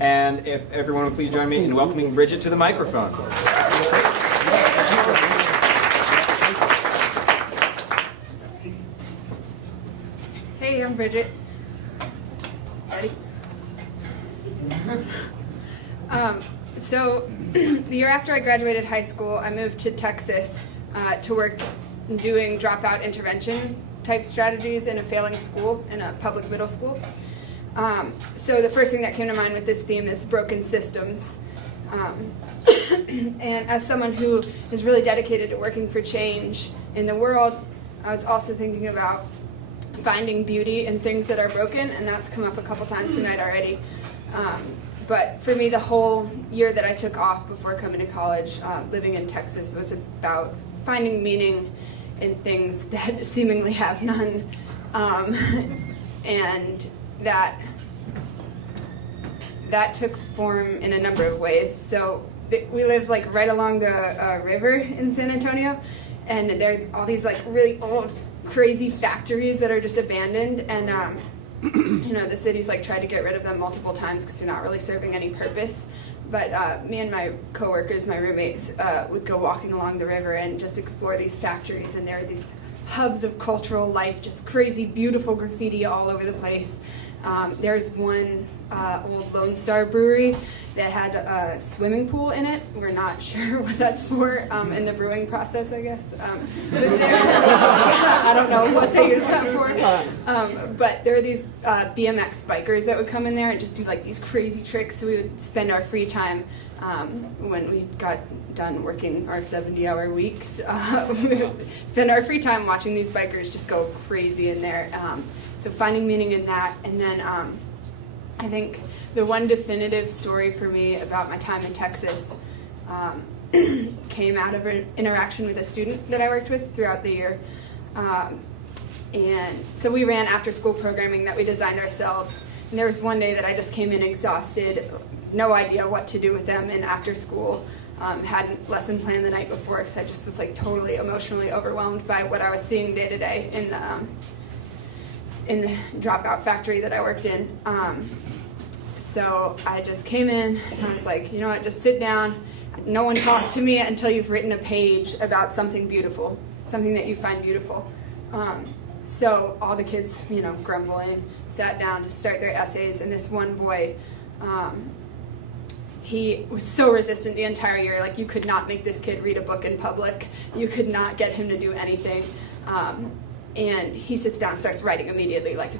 And if everyone would please join me in welcoming Bridget to the microphone. Hey, I'm Bridget. Ready? So the year after I graduated high school, I moved to Texas to work doing dropout intervention type strategies in a failing school, in a public middle school. So the first thing that came to mind with this theme is broken systems. And as someone who is really dedicated to working for change in the world, I was also thinking about finding beauty in things that are broken, and that's come up a couple times tonight already. But for me, the whole year that I took off before coming to college, living in Texas, was about finding meaning in things that seemingly have none, and that took form in a number of ways. So we live like right along the river in San Antonio, and there are all these like really old, crazy factories that are just abandoned, and you know, the city's like tried to get rid of them multiple times because they're not really serving any purpose. But me and my coworkers, my roommates, would go walking along the river and just explore these factories, and there are these hubs of cultural life, just crazy, beautiful graffiti all over the place. There's one old Lone Star brewery that had a swimming pool in it. We're not sure what that's for in the brewing process, I guess. I don't know what they use that for. But there are these BMX bikers that would come in there and just do like these crazy tricks. So we would spend our free time when we got done working our 70-hour weeks. We would spend our free time watching these bikers just go crazy in there. So finding meaning in that, and then I think the one definitive story for me about my time in Texas came out of an interaction with a student that I worked with throughout the year. And so we ran after-school programming that we designed ourselves. And there was one day that I just came in exhausted, no idea what to do with them in after school. Hadn't lesson planned the night before because I just was like totally emotionally overwhelmed by what I was seeing day to day in the dropout factory that I worked in. So I just came in and I was like, you know what, just sit down. No one talk to me until you've written a page about something beautiful, something that you find beautiful. So all the kids, you know, grumbling, sat down to start their essays, and this one boy, he was so resistant the entire year. Like, you could not make this kid read a book in public. You could not get him to do anything. And he sits down and starts writing immediately, like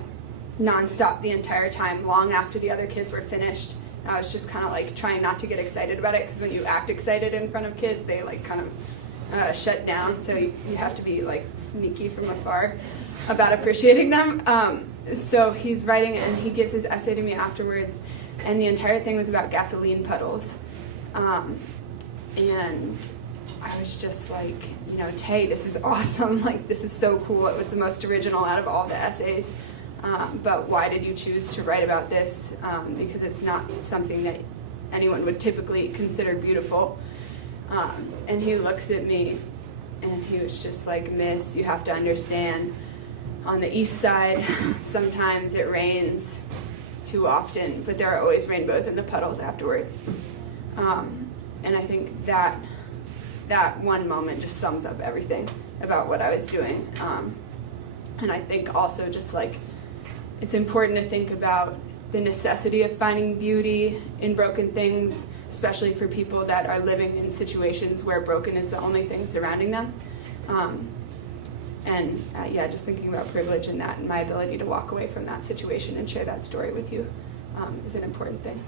nonstop the entire time, long after the other kids were finished. And I was just kind of like trying not to get excited about it, because when you act excited in front of kids, they like kind of shut down. So you have to be like sneaky from afar about appreciating them. So he's writing it, and he gives his essay to me afterwards, and the entire thing was about gasoline puddles. And I was just like, you know, Tay, this is awesome. Like, this is so cool. It was the most original out of all the essays. But why did you choose to write about this? Because it's not something that anyone would typically consider beautiful. And he looks at me, and he was just like, Miss, you have to understand, on the east side, sometimes it rains too often, but there are always rainbows in the puddles afterward. And I think that one moment just sums up everything about what I was doing. And I think also just like, it's important to think about the necessity of finding beauty in broken things, especially for people that are living in situations where broken is the only thing surrounding them. Yeah, just thinking about privilege and that, and my ability to walk away from that situation and share that story with you is an important thing.